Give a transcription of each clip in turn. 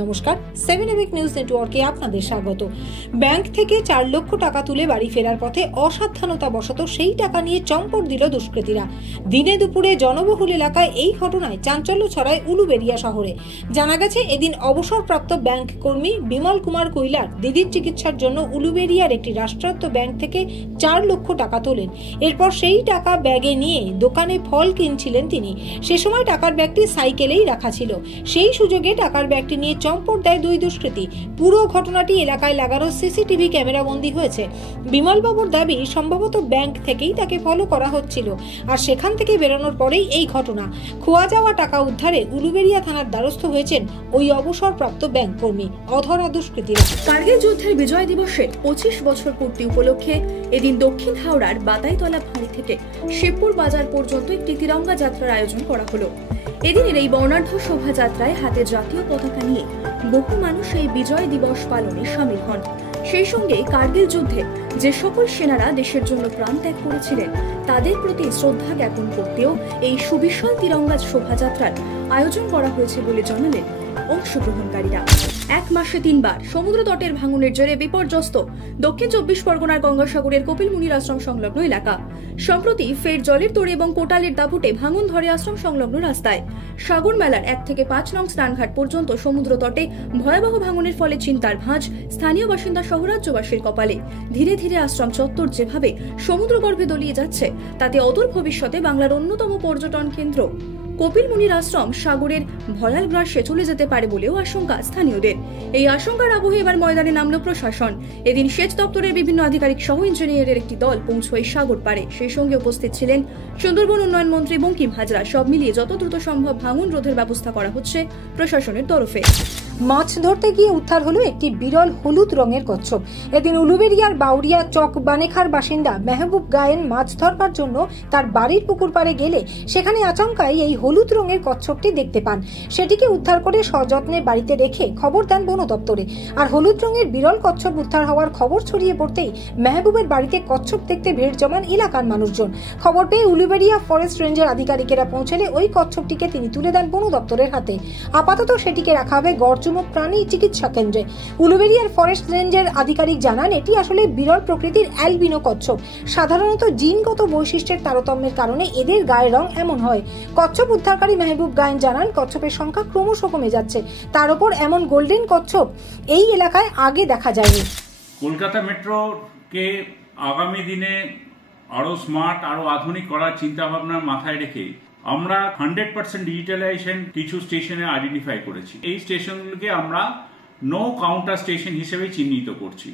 নমস্কার, 7 EPIC news নেটওয়ার্কে আপনাদের স্বাগত। ব্যাংক থেকে 4 লক্ষ টাকা তুলে বাড়ি ফেরার পথে অসাবধানতাবশত সেই টাকা নিয়ে চম্পট দিল দুষ্কৃতীরা। দিনে দুপুরে জনবহুল এলাকায় এই ঘটনায় চাঞ্চল্য ছড়ায় উলুবেড়িয়া শহরে। জানা গেছে, এদিন অবসরপ্রাপ্ত ব্যাংক কর্মী বিমল কুমার কৈলার দিদির চিকিৎসার জন্য উলুবেড়িয়ার একটি রাষ্ট্রায়ত্ত ব্যাংক থেকে 4 লক্ষ টাকা তোলেন। এরপর সেই টাকা ব্যাগে নিয়ে দোকানে ফল কিনছিলেন তিনি। সে সময় টাকার ব্যাগটি সাইকেলেই রাখা ছিল। সেই সুযোগে টাকার ব্যাগটি নিয়ে চম্পট দেয় দুই দুষ্কৃতী। পুরো ঘটনাটি এলাকায় লাগানো সিসিটিভি ক্যামেরা বন্দী হয়েছে। বিমল বাবুর দাবি, সম্ভবত ব্যাংক থেকেই তাকে ফলো করা হচ্ছিল, আর সেখান থেকে বেরোনোর পরেই এই ঘটনা। খোয়া যাওয়া টাকা উদ্ধারে উলুবেড়িয়া থানার দ্বারস্থ হয়েছেন ওই অবসরপ্রাপ্ত ব্যাংক কর্মী। অধরা দুষ্কৃতীরা। কার্গিল যুদ্ধের বিজয় দিবসের 25 বছর পূর্তি উপলক্ষে এদিন দক্ষিণ হাওড়ার বাতাইতলা ফাঁড়ি থেকে শিবপুর বাজার পর্যন্ত একটি তিরঙ্গা যাত্রার আয়োজন করা হলো। এদিনের এই বর্ণাঢ্য শোভাযাত্রায় হাতে জাতীয় পতাকা নিয়ে বহু মানুষ এই বিজয় দিবস পালনে সামিল হন। সেই সঙ্গে কার্গিল যুদ্ধে যে সকল সেনারা দেশের জন্য প্রাণ ত্যাগ করেছিলেন তাদের প্রতি শ্রদ্ধা জ্ঞাপন করতেও এই সুবিশাল তিরঙ্গা শোভাযাত্রার আয়োজন করা হয়েছে বলে জানালেন অংশগ্রহণকারীরা। 1 মাসে 3 বার সমুদ্র তটের ভাঙনের জেরে বিপর্যস্ত দক্ষিণ 24 পরগনার গঙ্গাসাগরের কপিল মুনির আশ্রম সংলগ্ন এলাকা। সম্প্রতি ফের জলের তোড়ে এবং কোটালের দাপুটে ভাঙন ধরে আশ্রম সংলগ্ন রাস্তায়। সাগর মেলার 1 থেকে 5 নং স্নানঘাট পর্যন্ত সমুদ্র তটে ভয়াবহ ভাঙনের ফলে চিন্তার ভাঁজ স্থানীয় বাসিন্দা সহ রাজ্যবাসীর কপালে। ধীরে ধীরে আশ্রম চত্বর যেভাবে সমুদ্রগর্ভে দলিয়ে যাচ্ছে, তাতে অদূর ভবিষ্যতে বাংলার অন্যতম পর্যটন কেন্দ্র কপিল মুনির আশ্রম সাগরের ভয়াল গ্রাসে চলে যেতে পারে বলেও আশঙ্কা স্থানীয়দের। এই আশঙ্কার আবহে এবার ময়দানে নামল প্রশাসন। এদিন সেচ দপ্তরের বিভিন্ন আধিকারিক সহ ইঞ্জিনিয়ারের একটি দল পৌঁছয় সাগর পাড়ে। সেই সঙ্গে উপস্থিত ছিলেন সুন্দরবন উন্নয়ন মন্ত্রী বঙ্কিম হাজরা। সব মিলিয়ে যত দ্রুত সম্ভব ভাঙন রোধের ব্যবস্থা করা হচ্ছে প্রশাসনের তরফে। মাছ ধরতে গিয়ে উদ্ধার হলো একটি বিরল হলুদ রঙের কচ্ছপ। এদিন উলুবেড়িয়ার বাউরিয়া চক বানেখার বাসিন্দা মেহবুব গায়েন মাছ ধরবার জন্য তার বাড়ির পুকুর পাড়ে গেলে সেখানে আচমকাই এই হলুদ রঙের কচ্ছপটি দেখতে পান। সেটিকে উদ্ধার করে সযত্নে বাড়িতে রেখে খবর দেন বন দপ্তরে। আর হলুদ রঙের বিরল কচ্ছপ উদ্ধার হওয়ার খবর ছড়িয়ে পড়তেই মেহবুবের বাড়িতে কচ্ছপ দেখতে ভিড় জমান এলাকার মানুষজন। খবর পেয়ে উলুবেড়িয়া ফরেস্ট রেঞ্জের আধিকারিকেরা পৌঁছলে ওই কচ্ছপটিকে তিনি তুলে দেন বন দপ্তরের হাতে। আপাতত সেটিকে রাখা হবে গড়চুমুক প্রাণী চিকিৎসা কেন্দ্রে। উলুবেড়িয়ার ফরেস্ট রেঞ্জের আধিকারিক জানান, এটি আসলে বিরল প্রকৃতির অ্যালবিনো কচ্ছপ। সাধারণত জিনগত বৈশিষ্ট্যের তারতম্যের কারণে এদের গায়ের রং এমন হয়। কচ্ছপ উদ্ধারকারী মেহবুব গায়েন জানান, কচ্ছপের সংখ্যা ক্রমশ কমে যাচ্ছে। তার উপর এমন গোল্ডেন কচ্ছপ এই এলাকায় আগে দেখা যায়নি। কলকাতা মেট্রোকে আগামী দিনে আরো স্মার্ট, আরো আধুনিক করার চিন্তা ভাবনা মাথায় রেখে আমরা 100% ডিজিটালাইজেশন কিছু স্টেশনে আইডেন্টিফাই করেছি। এই স্টেশনগুলোকে আমরা নো কাউন্টার স্টেশন হিসেবে চিহ্নিত করছি।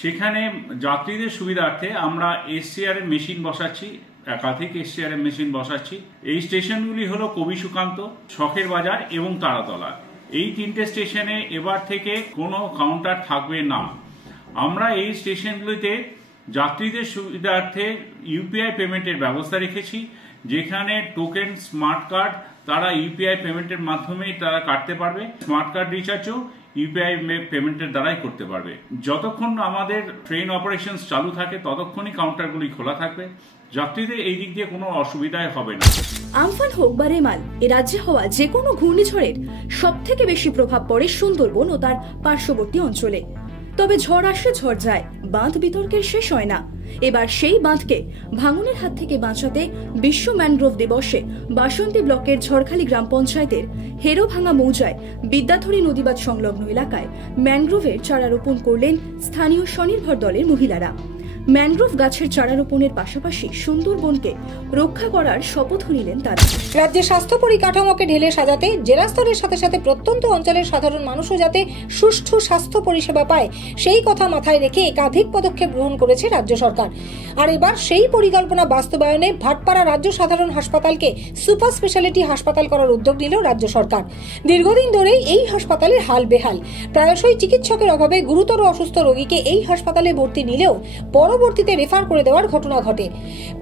সেখানে যাত্রীদের সুবিধার্থে আমরা এসসিআর মেশিন বসাচ্ছি, একাধিক এসসিআর মেশিন বসাচ্ছি। এই স্টেশনগুলি হলো কবি সুকান্ত, শখের বাজার এবং তারাতলা। এই 3টে স্টেশনে এবার থেকে কোনো কাউন্টার থাকবে না। আমরা এই স্টেশনগুলিতে যাত্রীদের সুবিধার্থে ইউপিআই পেমেন্টের ব্যবস্থা রেখেছি, যেখানে টোকেন স্মার্ট কার্ড তারা ইউপিআই পেমেন্টের মাধ্যমেই তারা কাটতে পারবে। স্মার্ট কার্ড রিচার্জও ইউপিআই পেমেন্টের দ্বারাই করতে পারবে। যতক্ষণ আমাদের ট্রেন অপারেশন চালু থাকে ততক্ষণই কাউন্টারগুলি খোলা থাকবে। যাত্রীদের এই দিক দিয়ে কোনো অসুবিধাই হবে না। আমফান হোক বা রেমাল, এ রাজ্যে হওয়া যে কোনো ঘূর্ণিঝড়ের সব থেকে বেশি প্রভাব পড়ে সুন্দরবন ও তার পার্শ্ববর্তী অঞ্চলে। তবে ঝড় আসে ঝড় যায়, বাঁধ বিতর্কের শেষ হয় না। এবার সেই বাঁধকে ভাঙনের হাত থেকে বাঁচাতে বিশ্ব ম্যানগ্রোভ দিবসে বাসন্তী ব্লকের ঝড়খালি গ্রাম পঞ্চায়েতের হেরোভাঙা মৌজায় বিদ্যাধরী নদীবাদ সংলগ্ন এলাকায় ম্যানগ্রোভের চারা রোপণ করলেন স্থানীয় স্বনির্ভর দলের মহিলারা। ম্যানগ্রোভ গাছের চারা রোপণের পাশাপাশি সুন্দরবনকে রক্ষা করার শপথ নিলেন তারা। রাজ্যের স্বাস্থ্য পরিকাঠামোকে ঢেলে সাজাতে জেলা স্তরের সাথে সাথে প্রত্যন্ত অঞ্চলের সাধারণ মানুষও যাতে সুষ্ঠু স্বাস্থ্য পরিষেবা পায়, সেই কথা মাথায় রেখে একাধিক পদক্ষেপ গ্রহণ করেছে রাজ্য সরকার। আর এবার সেই পরিকল্পনা বাস্তবায়নে ভাটপাড়া রাজ্য সাধারণ হাসপাতালকে সুপার স্পেশালিটি হাসপাতাল করার উদ্যোগ নিল রাজ্য সরকার। দীর্ঘদিন ধরেই এই হাসপাতালের হাল বেহাল। প্রায়শই চিকিৎসকের অভাবে গুরুতর অসুস্থ রোগীকে এই হাসপাতালে ভর্তি নিলেও বড় পরবর্তীতে রেফার করে দেওয়ার ঘটনা ঘটে।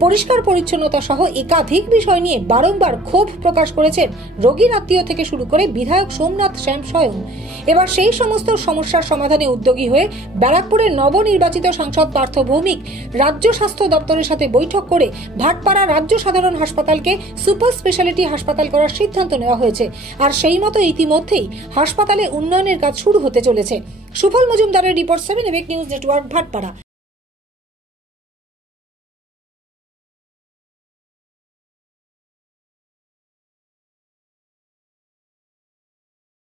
পরিষ্কার পরিচ্ছন্নতা সহ একাধিক বিষয় নিয়ে বারংবার ক্ষোভ প্রকাশ করেছেন রোগীর আত্মীয় থেকে শুরু করে বিধায়ক সোমনাথ শ্যাম স্বয়ং। এবার সেই সমস্ত সমস্যার সমাধানে উদ্যোগী হয়ে ব্যারাকপুরের নবনির্বাচিত সাংসদ পার্থ ভৌমিক রাজ্য স্বাস্থ্য দপ্তরের সাথে বৈঠক করে ভাটপাড়া রাজ্য সাধারণ হাসপাতালকে সুপার স্পেশালিটি হাসপাতাল করার সিদ্ধান্ত নেওয়া হয়েছে। আর সেই মতো ইতিমধ্যেই হাসপাতালে উন্নয়নের কাজ শুরু হতে চলেছে। সুফল মজুমদারের রিপোর্ট 7 এবেক নিউজ নেটওয়ার্ক, ভাটপাড়া।